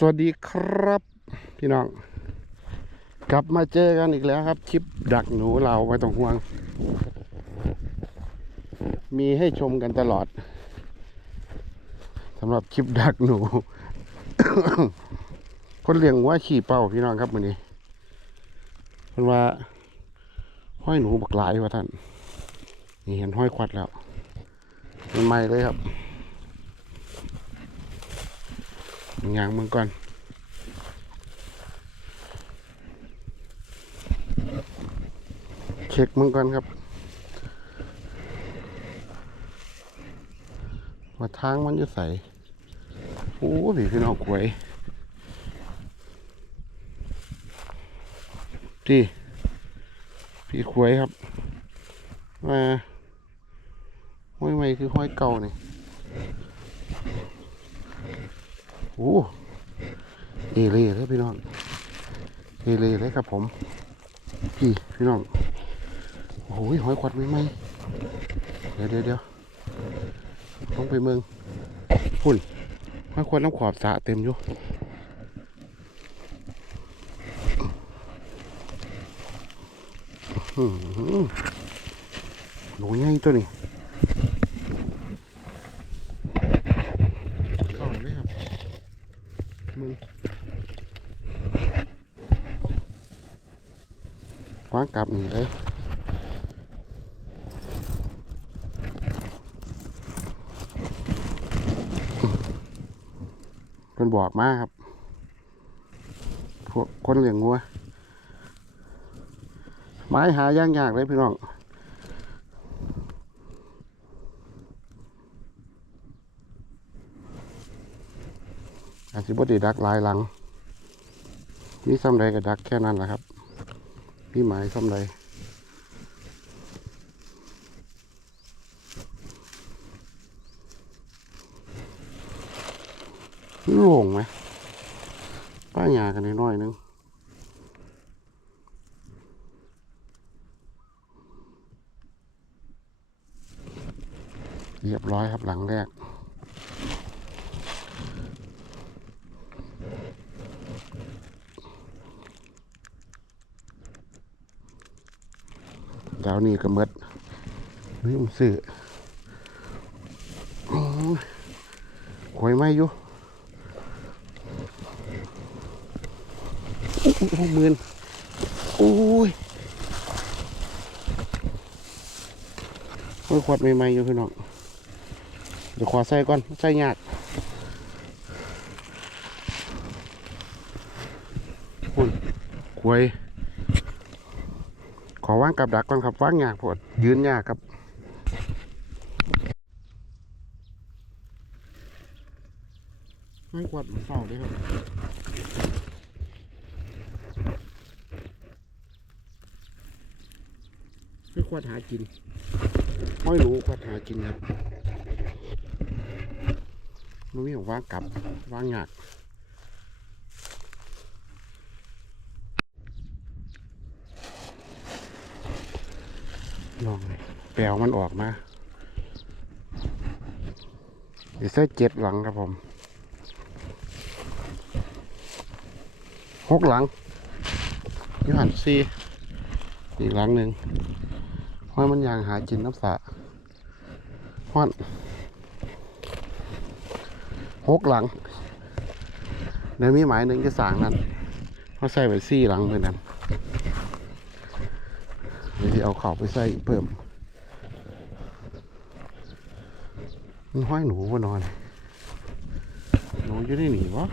สวัสดีครับ พี่น้อง กลับมาเจอกันอีกแล้วครับคลิปดักหนูเราไม่ต้องห่วง มีให้ชมกันตลอดสำหรับคลิปดักหนู คนเลี้ยงวัวขี่เป้าพี่น้องครับวันนี้เพิ่นว่า ห้อยหนูบักหลายว่าท่าน นี่เห็นห้อยควัดแล้วใหม่เลยครับ ยางมึงก่อนเช็คมึงก่อนครับ ว่าทางมันจะใสโอ้พี่พี่น้องกวยพี่พี่ควยครับมาห้อยใหม่คือห้อยเก่านี่ โอ้เอเล่เลยพี่น้องเอเล่เลยครับผมพี่พี่น้องโอ้ยหอยขวัดไม่ไหมเดี๋ยวเดี๋ยวเดี๋ยวต้องไปเมืองพุ่นหอยขวัดน้ำขอบสะเต็มอยู่หือหนูใหญ่ตัวนี้เข้าเลยครับมึงวาง กลับนีเลยเพิ่นบอกมาครับ พวกคนเลี้ยงงัว ไม้หายากยากเลยพี่น้องอาจสิบไดีดักหลายหลัง มีซ้ำใดก็ดักแค่นั้นแหละครับ มีหมายซ้ำใดโล่งไหมป้าหยากันน้อยนึงเรียบร้อยครับหลังแรก ดาวนี่ก็หมดนี่มันสื่อโอยหอยไม่อยู่โอ้หมื่นโอ้ยโอ้ยขวดใหม่ๆอยู่พี่น้องเดี๋ยวขอใส่ก่อนใส่ยากคุณควยขอว่าง กับดักก่อนครับว่างยากปวดยืนยากครับให้ขวดมันเฝ้าด้วยครับคือควดหากินไม่รู้ควดหากินครับมันมีของว่างกลับว่างยาก ลองเลยแปลวมันออกมาเดี๋ยวใส่เจ็ดหลังครับผมหกหลังยี่หันสี่อีกหลังหนึ่งห้อยมันยางหากินน้ำสะห้อนหกหลังเดี๋ยวมีหมายหนึ่งจะสางนั่นเขาใส่ไว้สี่หลังเหมือนกัน เดี๋ยวสิเอาเข่าไปใส่เพิ่มมันห้อยหนูว่านอน หนูอยู่ที่หนีวะ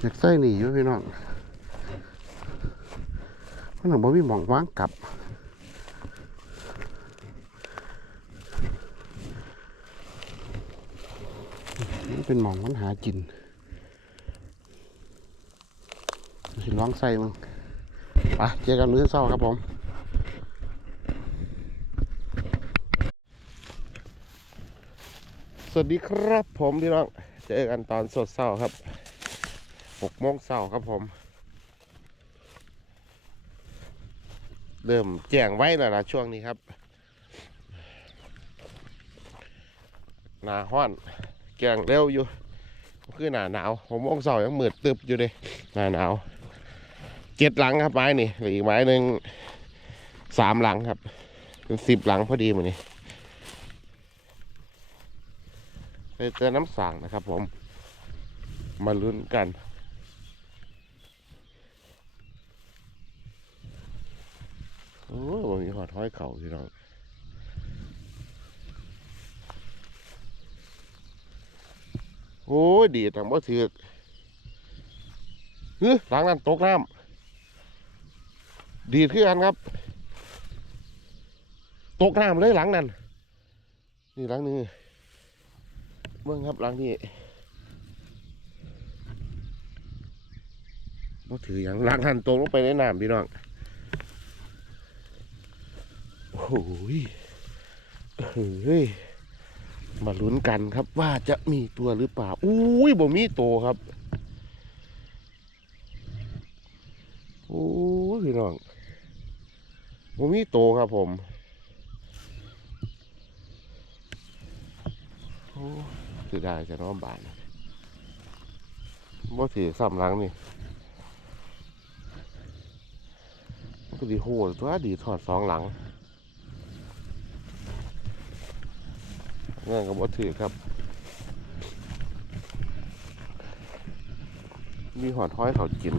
อยากใส่หนีอยู่พี่น้องมันหนูบ่มีหมองว่างกลับ มัน เป็นหมองมันหากินสิร้องใส่มึงไปเจอกันมื้อเช้าครับผมสวัสดีครับผมพี่น้อง เจอกันตอนสดเช้าครับหกโมงเช้าครับผม เริ่มแจ้งไว้แล้วล่ะช่วงนี้ครับ นาห้อน แจ้งเร็วอยู่คือหนาหนาวผมมองเสายังมืดตึบอยู่เลยหนาหนาวเจ็ดหลังครับไม้นี่หลืออีกไม้หนึ่งสามหลังครับเป็นสิบหลังพอดีหมดนี่ไปเจอน้ำสั่งนะครับผม มาลุ้นกันโอ้ยบ่มีหอดห้อยเข่าพี่น้อง โอ้ยดีทางบ่ถือกเฮ้ยหลังนั้นตกน้ำดีขึ้นกันครับ ตกน้ำเลยหลังนั้น นี่หลังนี้เมื่อครับหลังนี้บ่ถืออย่างหลังนั้นตกลงไปในน้ำพี่น้องโอ้ยเฮ้ย มาลุ้นกันครับว่าจะมีตัวหรือเปล่า อุ้ยบ่มีตัวครับ โอ้ยพี่น้องบ่มีตัวครับผม โอ้ถือได้จะน้องบานบ่ถือซ้ำหลังนี่มันก็ดีโหดตัวดีถอดสองหลัง ง่ายกับวัตถุครับ มีหอดห้อยเขากิน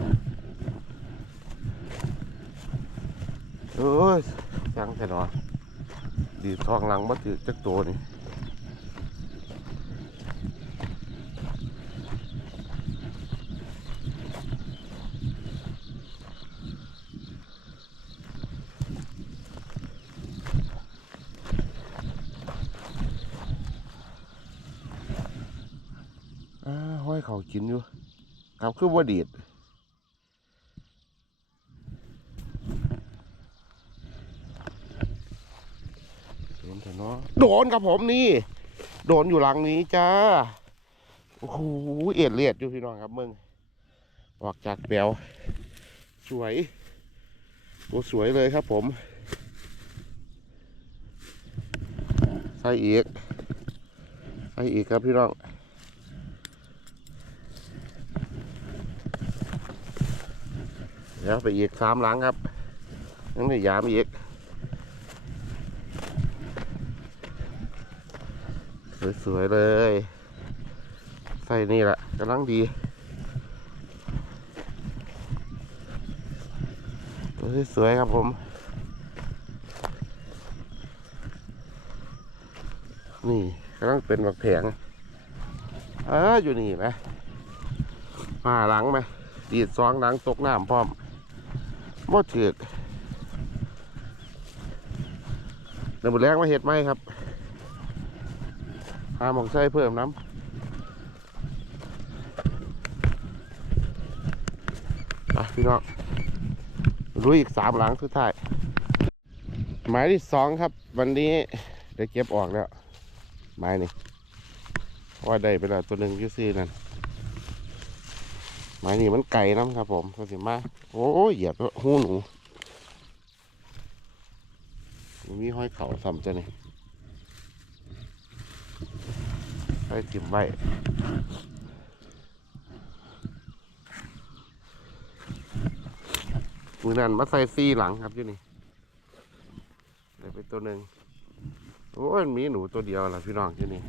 เออยังแต่นอดีทองหลังวัตถุจักตัวนี่ อ่าห้เขากินอยู่ครับคือว่าดีดโดนแต่เนาะโดนครับผมนี่ โดนอยู่หลังนี้จ้า โอ้โหเอ็ดเลียดอยู่พี่น้องครับมึง ออกจากแปลวสวยตัวสวยเลยครับผมใส่อีกใส่อีกครับพี่น้อง เดี๋ยวไปอีกสามหลังครับยังได้ยามอีกสวยๆเลยใส่นี่แหละกำลังดีตัวสวยๆครับผมนี่กำลังเป็นบักแผงเอออยู่นี่ไหมมาหลังไหมดีดสองหลังตกน้ำพร้อม หมดถือกเดี๋ยวหมดแรงมาเห็ดไหมครับ หาหมองใส่เพิ่มน้ำะพี่น้องรู้อีกสามหลังสุดท้าย หมายที่สองครับ วันนี้ได้เก็บออกแล้วไม้นี่ว่าได้ไปแล้วตัวหนึ่งยูซี่นั่น ไม้นี่มันไก่น้ำครับผมก็สิมาโอ้ยเหยียบหูหนูมีห้อยเข่าซ้ำจะนี่ให้จิ้มไว้มือนั้นมาใส่ซี่หลังครับอยู่นี่ได้ไปตัวหนึ่งโอ้ยมีหนูตัวเดียวล่ะพี่น้องที่นี่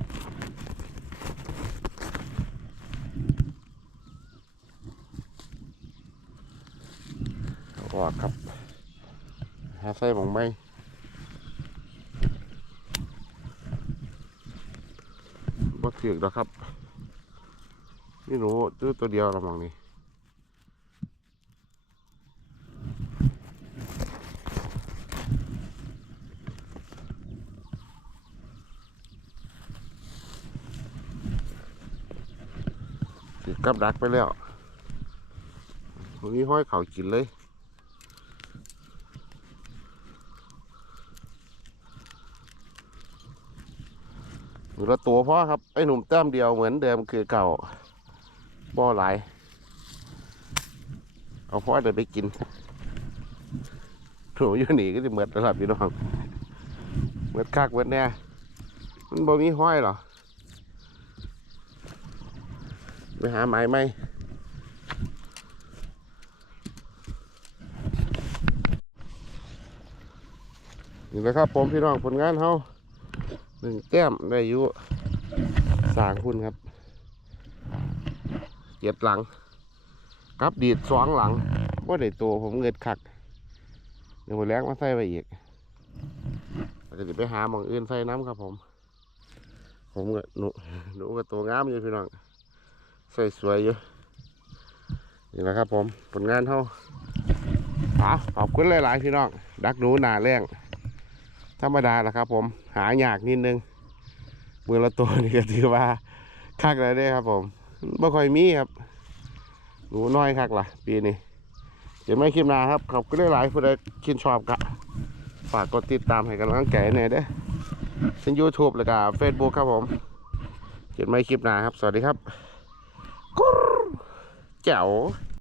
ออกครับหาใส่หมองไม่บ่ถือกแล้วครับ นี่หนูตัวตัวเดียวละมองนี้กับดักไปแล้ววันนี้ห้อยเขากินเลย หนูละตัวพ่อครับ ไอ้หนุ่มแต้มเดียวเหมือนเดิมคือเก่าบ่อหลายเอาพ่อเดี๋ยวไปกินถนูอยู่นี่ก็จะเหมือนตลอดพี่น้องเหมือนคักเหมือนแน่มันบ่มีห้อยเหรอไปหาไม้ไหมนี่แหละครับผมพี่น้องผลงานเฮา หนึ่งแต้มได้อยู่สางคุณครับเจ็ดหลังกับดีดสองหลังว่าได้ตัวผมเงิดคักเดี๋ยวหมดแรงมาใส่ไปอีกเราจะไปหาหมองอื่นใส่น้ำครับผม ผมก็หนูหนูก็ตัวงามอยู่พี่น้องใส่สวยอยู่นี่แหละครับผมผลงานเท่าอะขอบคุณหลายๆพี่น้องดักหนูหนาแรง ธรรมดาแหละครับ ผมหายากนิดนึงมือละตัวนี่ก็ถือว่าคักเลยได้ครับ ผมไม่ค่อยมีครับหนูน้อยคักล่ะ ปีนี้เดี๋ยวไม่คลิปหน้าครับขอบคุณหลายผู้ใดคินชอบกะฝากกดติดตามให้กำลังใจหน่อยเด้อเป็น YouTube แล้วก็ Facebook ครับผมเดี๋ยวไม่คลิปหน้าครับ สวัสดีครับกุ๊รแจ๋ว